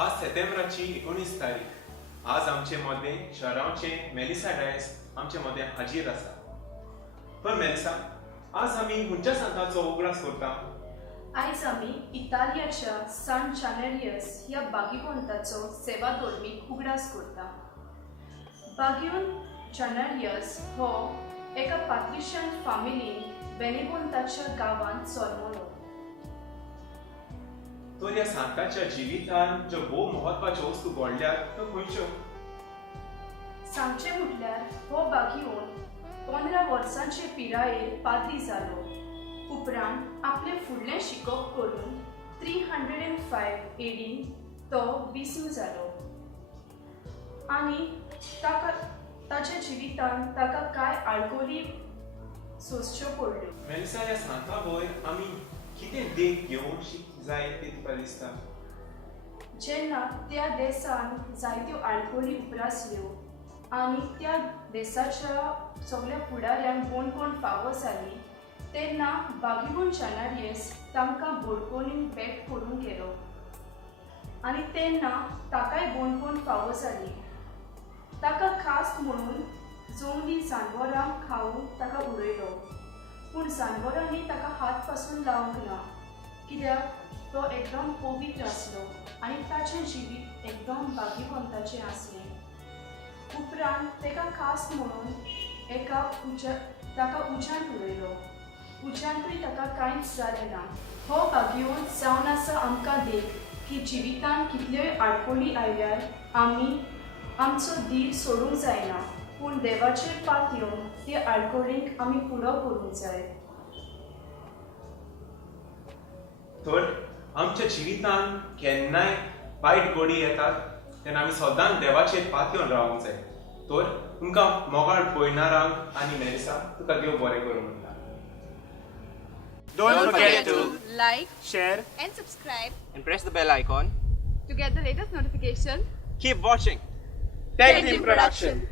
आज सप्टेंबराची 19 तारीख. आज आमचे मदे शहराचे मेलिसा डायस आमचे मदे हाजीर आसा. पण मेलिसा, आज आम्ही हुंच्या सांताचो उगडास करता. आयज आमी इटालियाच्या सान चानेरियस ह्या बागीवंताचो सेवा धर्मीक उगडास करता. बागीवन चानेरियस हो एका पात्रिशियन फामिलीन बेनेवंताच्या गांवांत जल्मलो. तर ह्या सांताच्या जिवितान ज्यो भोव महत्वाच्यो वस्तू घडल्यात त्यो खंयच्यो? सांगचे म्हटल्यार हो बागीवन 15 वर्सांचे पिरायेर पाद्री जालो. उपरांत आपले फुडलें शिकोवप करून 305 एडी तो विस्म जालो. आनी ताच्या जिवितान ताका कांय आडकोली सोंसच्यो पडल्यो. मेलिसा, ह्या सांता वयर आमी कितें देख घेवंक जाय ते तुका दिसता? जेन्ना त्या देशान जायत्यो आडकोली उप्रासल्यो आनी त्या देशाच्या सगळ्या फुडाऱ्यांक बोणकोण फावो जाली, तेन्ना बागीवन चानेरियस तांकां बोडकोणीन भेट करूंक गेलो. आनी तेन्ना ताकाय बोणकोण फावो जाली. ताका खास म्हणून जंगली जानवरांक खावूंक ताका उडयलो. पूण जानवरांनी ताका हात पासून लावंक ना, कित्याक तो एकदम पवित्र आसलो आनी ताचें जिवीत एकदम बागीवंताचें आसलें. उपरांत ताका खास म्हणून ताका उज्यांत उडयलो. उज्यांतूय ताका कांयच जालें ना. हो बागीवंत जावन आसा आमकां देख की जिवितान कितल्योय आडकोळी आयल्यार आमी आमचो धीर सोडूंक जायना, पूण देवाचेर पात येवन ते आडकोळींक आमी फुडो करूंक जाय. तर आमच्या जिवितान केन्नाय वायट घडी येतात तेन्ना आमी सदांच देवाचेर पात येवन रावंक जाय. तर तुमकां मोगाळ पळयणारांक आनी मेलिसा, तुका देव बरें करूं म्हणटा. Don't forget to like share and subscribe and press the bell icon. to get the latest notification. Keep watching. Tech Team Production.